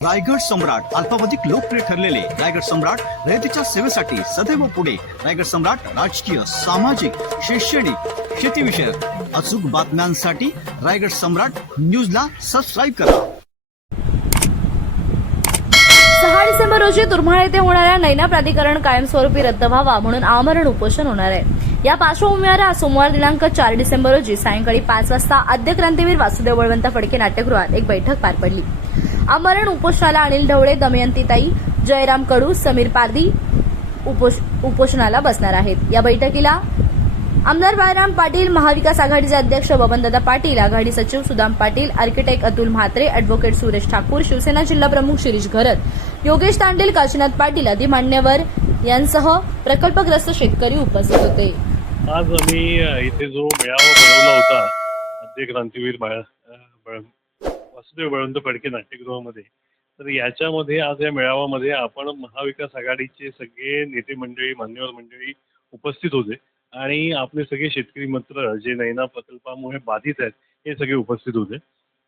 रायगड सम्राट अल्पावधिक लोकप्रिय ठरलेले रायगड सम्राट रयतेच्या सेवेसाठी सदैव पुढे. रायगड सम्राट राजकीय, सामाजिक, शैक्षणिक, शेतीविषयक अचूक बातम्यांसाठी रायगड सम्राट न्यूजला सबस्क्राईब करा. 6 डिसेंबर रोजी तुरमाळ येथे होणाऱ्या नैना प्राधिकरण कायमस्वरूपी रद्द व्हावा म्हणून आमरण उपोषण होणार आहे. या पार्श्वभूमीवर आज सोमवार दिनांक 4 डिसेंबर रोजी सायंकाळी 5 वाजता आद्य क्रांतीवीर वासुदेव बळवंत फडके नाट्यगृहात एक बैठक पार पडली. आमरण उपोषणाला अनिल ढवळे, दमयंतीताई, जयराम कडू, समीर पारदी उपोषणाला बसणार आहेत. या बैठकीला आमदार बाळराम पाटील, महाविकास आघाडीचे अध्यक्ष बबनदादा पाटील, आघाडी सचिव सुदाम पाटील, आर्किटेक्ट अतुल म्हात्रे, अॅडव्होकेट सुरेश ठाकूर, शिवसेना जिल्हा प्रमुख शिरीष घरत, योगेश तांडेल, काशीनाथ पाटील आदी मान्यवर यांसह प्रकल्पग्रस्त शेतकरी उपस्थित होते. आज आम्ही इथे जो मेळावा भरवला होता आद्य क्रांतीवीर वासुदेव बळवंत फडके नाट्यगृहामध्ये, तर याच्यामध्ये आज या मेळाव्यामध्ये आपण महाविकास आघाडीचे सगळे नेते मंडळी, मान्यवर मंडळी उपस्थित होते आणि आपले सगळे शेतकरी मित्र जे नैना प्रकल्पामुळे बाधित आहेत हे सगळे उपस्थित होते.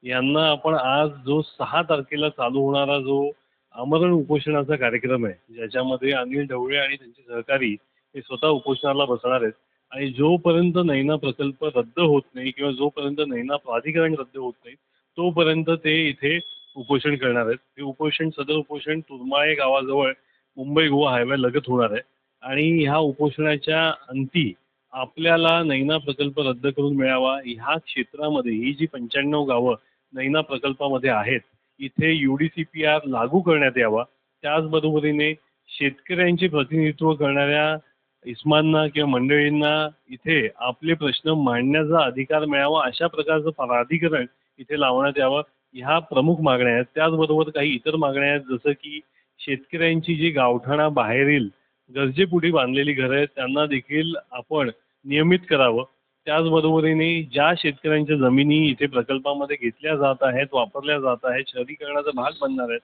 यांना आपण आज जो 6 तारखेला चालू होणारा जो आमरण उपोषणाचा कार्यक्रम आहे, ज्याच्यामध्ये अनिल ढवळे आणि त्यांचे सहकारी हे स्वतः उपोषणाला बसणार आहेत आणि जोपर्यंत नैना प्रकल्प रद्द होत नाही किंवा जोपर्यंत नैना प्राधिकरण रद्द होत नाही तोपर्यंत ते इथे उपोषण करणार आहेत. हे उपोषण, सदर उपोषण तुरमाळे गावाजवळ मुंबई गोवा हायवे लगत होणार आहे आणि ह्या उपोषणाच्या अंती आपल्याला नैना प्रकल्प रद्द करून मिळावा. ह्या क्षेत्रामध्ये ही जी 95 गावं नैना प्रकल्पामध्ये आहेत इथे UDCPR लागू करण्यात यावा. त्याचबरोबरीने शेतकऱ्यांचे प्रतिनिधित्व करणाऱ्या इस्मांना किंवा मंडळींना इथे आपले प्रश्न मांडण्याचा अधिकार मिळावा, अशा प्रकारचं प्राधिकरण इथे लावण्यात यावं. ह्या प्रमुख मागण्या आहेत. त्याचबरोबर काही इतर मागण्या आहेत, जसं की शेतकऱ्यांची जी गावठाणाबाहेरील गरजेपुढे बांधलेली घरं आहेत त्यांना देखील आपण नियमित करावं. त्याचबरोबरीने ज्या शेतकऱ्यांच्या जमिनी इथे प्रकल्पामध्ये घेतल्या जात आहेत, वापरल्या जात आहेत, शहरीकरणाचा भाग बनणार आहेत,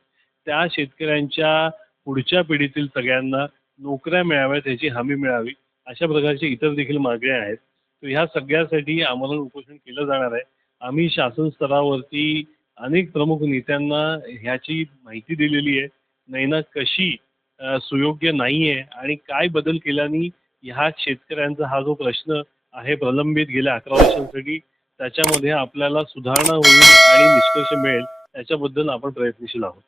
त्या शेतकऱ्यांच्या पुढच्या पिढीतील सगळ्यांना नोकऱ्या मिळाव्यात याची हमी मिळावी, अशा प्रकारचे इतर देखील मागण्या आहेत. तर ह्या सगळ्यासाठी आमरण उपोषण केलं जाणार आहे. आम्ही शासन स्तरावरती अनेक प्रमुख नेत्यांना ह्याची माहिती दिलेली आहे. नैना कशी सुयोग्य नाही आहे आणि काय बदल केल्याने ह्या शेतकऱ्यांचा हा जो प्रश्न आहे प्रलंबित गेल्या 11 वर्षांसाठी त्याच्यामध्ये आपल्याला सुधारणा होईल आणि निष्कर्ष मिळेल याच्याबद्दल आपण प्रयत्नशील आहोत.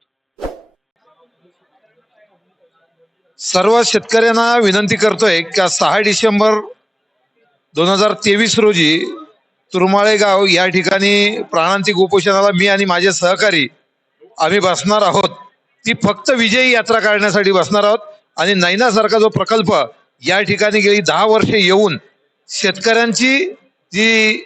सर्व शेतकऱ्यांना विनंती करतोय की 6 डिसेंबर 2023 रोजी तुरमाळे गाव या ठिकाणी प्राणांतिक उपोषणाला मी आणि माझे सहकारी आम्ही बसणार आहोत. ती फक्त विजयी यात्रा काढण्यासाठी बसणार आहोत आणि नैनासारखा जो प्रकल्प या ठिकाणी गेली 10 वर्षे येऊन शेतकऱ्यांची जी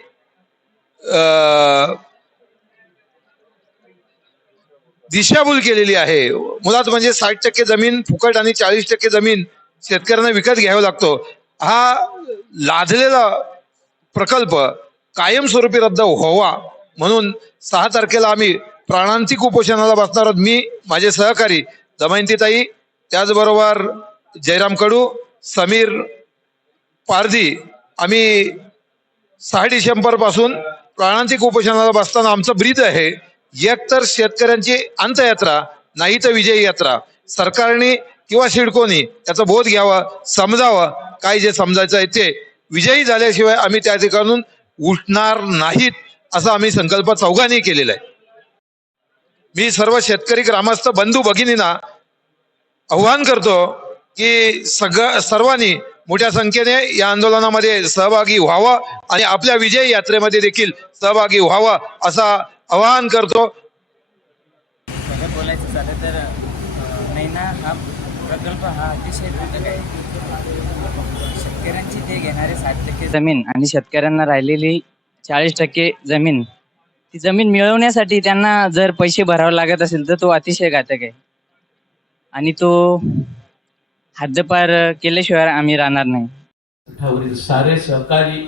दिशाभूल केलेली आहे, मुळात म्हणजे 60% जमीन फुकट आणि 40% जमीन शेतकऱ्यांना विकत घ्यावा लागतो, हा लादलेला प्रकल्प कायमस्वरूपी रद्द व्हावा म्हणून 6 तारखेला आम्ही प्राणांतिक उपोषणाला बसणार आहोत. मी, माझे सहकारी दमयंतीताई, त्याचबरोबर जयराम कडू, समीर पारदी, आम्ही 6 डिसेंबर पासून प्राणांतिक उपोषणाला बसताना आमचं ब्रीद आहे, एक तर शेतकऱ्यांची अंतयात्रा, नाही तर विजयी यात्रा. सरकारने किंवा सिडकोनी याचा बोध घ्यावा, समजावं, काय जे समजायचं आहे ते. विजयी झाल्याशिवाय आम्ही त्या ठिकाणून उठणार नाहीत असा आम्ही संकल्प चौघांनी केलेला आहे. मी सर्व शेतकरी ग्रामस्थ बंधू भगिनींना आव्हान करतो की सर्वांनी मोठ्या संख्येने या आंदोलनामध्ये सहभागी व्हावं आणि आपल्या विजय यात्रेमध्ये देखील सहभागी व्हावं असा आवाहन करतो. बोलायचं झालं तर नैना हा प्रकल्प हा अतिशय घातक आहे. शेतकऱ्यांची ते घेणारे 60% जमीन आणि शेतकऱ्यांना राहिलेली 40% जमीन, ती जमीन मिळवण्यासाठी त्यांना जर पैसे भरावे लागत असेल तर तो अतिशय घातक आहे आणि तो हद्दपार केल्याशिवाय आम्ही राहणार नाही. सारे सहकारी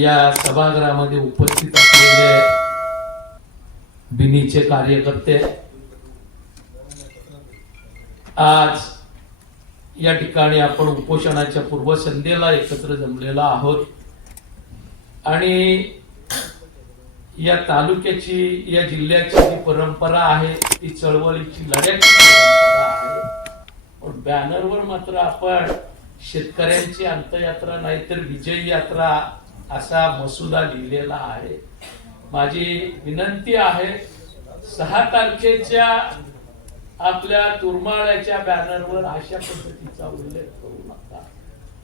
या सभागृहामध्ये उपस्थित असलेले बिनीचे कार्यकर्ते आज या ठिकाणी आपण उपोषणाच्या पूर्वसंध्येला एकत्र जमलेला आहोत आणि या तालुक्याची, या जिल्ह्याची जी परंपरा आहे ती चळवळीची, लढ्याची परंपरा आहे. पण बॅनरवर मात्र आपण शेतकऱ्यांची अंतयात्रा नाहीतर विजयी यात्रा असा मसुदा लिहिलेला आहे. माझी विनंती आहे, 6 तारखेच्या आपल्या तुरमाळ्याच्या बॅनरवर अशा पद्धतीचा उल्लेख करू नका.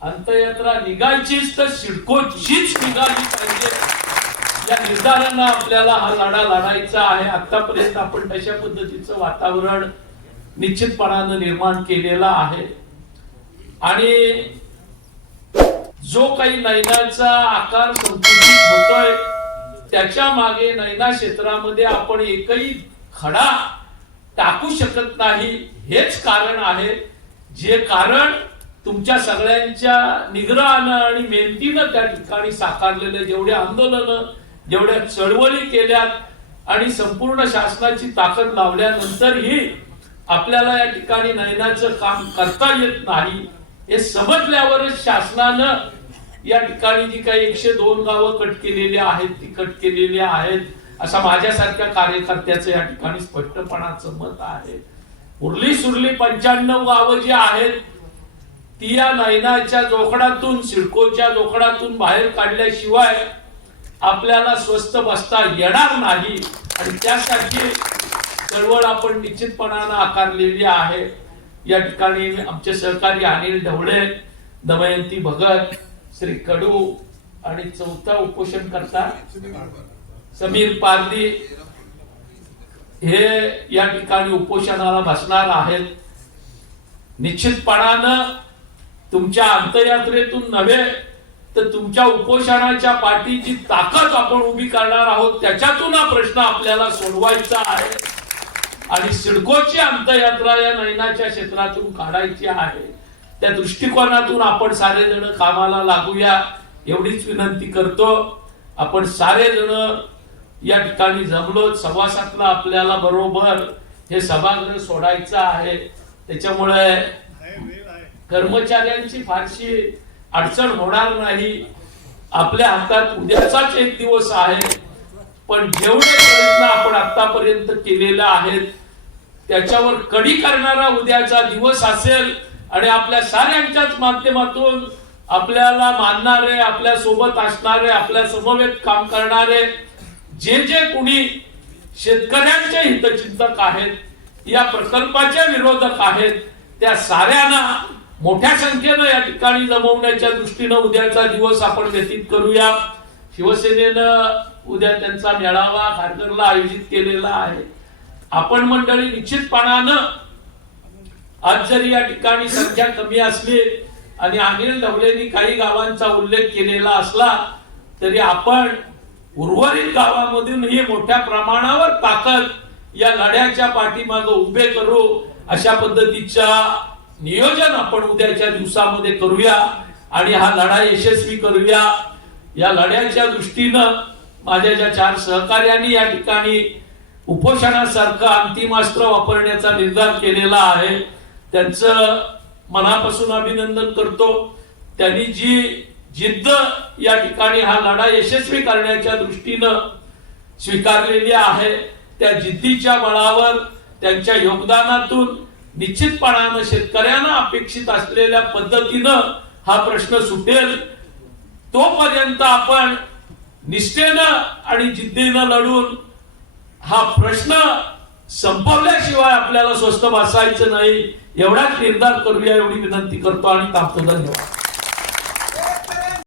अंतयात्रा निघायचीच तर सिडकोचीच निघाली पाहिजे, या निर्धारानं आपल्याला हा लढा लढायचा आहे. आतापर्यंत आपण तशा पद्धतीचं वातावरण निश्चितपणानं निर्माण केलेलं आहे. आणि जो काही नैनाचा आकार संकुचित होतोय त्याच्या मागे नैना क्षेत्रामध्ये आपण एकही खडा टाकू शकत नाही, हेच कारण आहे. जे कारण तुमच्या सगळ्यांच्या निग्रहानं आणि मेहनतीनं त्या ठिकाणी साकारलेले, जेवढे आंदोलनं, जेवढ्या चळवळी केल्यात आणि संपूर्ण शासनाची ताकद लावल्यानंतरही आपल्याला या ठिकाणी नैनाचं काम करता येत नाही, हे समजल्यावरच शासनानं या ठिकाणी जी काही 102 गावं कट केलेली आहेत ती कट केलेली आहेत, असा माझ्यासारख्या कार्यकर्त्याचं या ठिकाणी स्पष्टपणाचं मत आहे. उरली सुरली 95 गावं जी आहेत ती या नैनाच्या जोखडातून, सिडकोच्या जोखडातून बाहेर काढल्याशिवाय आपल्याला स्वस्थ बसता येणार नाही. आणि त्यासाठी चळवळ आपण निश्चितपणानं आकारलेली आहे. या ठिकाणी आमचे सहकारी अनिल ढवळे, दमयंती भगत, श्री कडू आणि चौथा उपोषणकर्ता समीर पारदी हे या ठिकाणी उपोषणाला बसणार आहेत. निश्चितपणानं तुमच्या अंतयात्रेतून नव्हे तर तुमच्या उपोषणाच्या पाठीची ताकद आपण उभी करणार आहोत, त्याच्यातून हा प्रश्न आपल्याला सोडवायचा आहे. आणि सिडकोची अंतयात्रा या नैनाच्या क्षेत्रातून काढायची आहे. त्या दृष्टिकोनातून आपण सारेजण कामाला लागूया, एवढीच विनंती करतो. आपण सारेजण या ठिकाणी जमलो, 7:15 आपल्याला बरोबर हे सभागृह सोडायचं आहे. त्याच्यामुळे कर्मचाऱ्यांची फारशी अडचण होणार नाही. आपल्या हातात उद्याचाच एक दिवस आहे, पण जेवढे प्रयत्न आपण आतापर्यंत केलेले आहेत त्याच्यावर कडी करणारा उद्याचा दिवस असेल. आणि आपल्या साऱ्यांच्याच माध्यमातून आपल्याला मानणारे, आपल्या सोबत असणारे, आपल्या समवेत काम करणारे जे जे कुणी शेतकऱ्यांचे हितचिंतक आहेत, या प्रकल्पाचे विरोधक आहेत, त्या साऱ्यांना मोठ्या संख्येनं या ठिकाणी जमवण्याच्या दृष्टीनं उद्याचा दिवस आपण व्यतीत करूया. शिवसेनेनं उद्या त्यांचा मेळावा खारघरला आयोजित केलेला आहे. आपण मंडळी निश्चितपणानं आज जरी या ठिकाणी संख्या कमी असली आणि अनिल ढवळेंनी काही गावांचा उल्लेख केलेला असला तरी आपण उर्वरित गावांमधूनही मोठ्या प्रमाणावर ताकद या लढ्याच्या पाठीमागे उभे करू, अशा पद्धतीच्या नियोजन आपण उद्याच्या दिवसामध्ये करूया आणि हा लढा यशस्वी करूया. या लढ्याच्या दृष्टीनं माझ्या ज्या 4 सहकार्यांनी या ठिकाणी उपोषणासारखं अंतिम अस्त्र वापरण्याचा निर्धार केलेला आहे त्यांचं मनापासून अभिनंदन करतो. त्यांनी जी जिद्द या ठिकाणी हा लढा यशस्वी करण्याच्या दृष्टीनं स्वीकारलेली आहे, त्या जिद्दीच्या बळावर, त्यांच्या योगदानातून निश्चितपणानं शेतकऱ्यांना अपेक्षित असलेल्या पद्धतीनं हा प्रश्न सुटेल. तोपर्यंत आपण निष्ठेनं आणि जिद्दीनं लढून हा प्रश्न संपवल्याशिवाय आपल्याला स्वस्थ बसायचं नाही, एवढाच निर्धार करूया, एवढी विनंती करतो आणि थांबतो. धन्यवाद.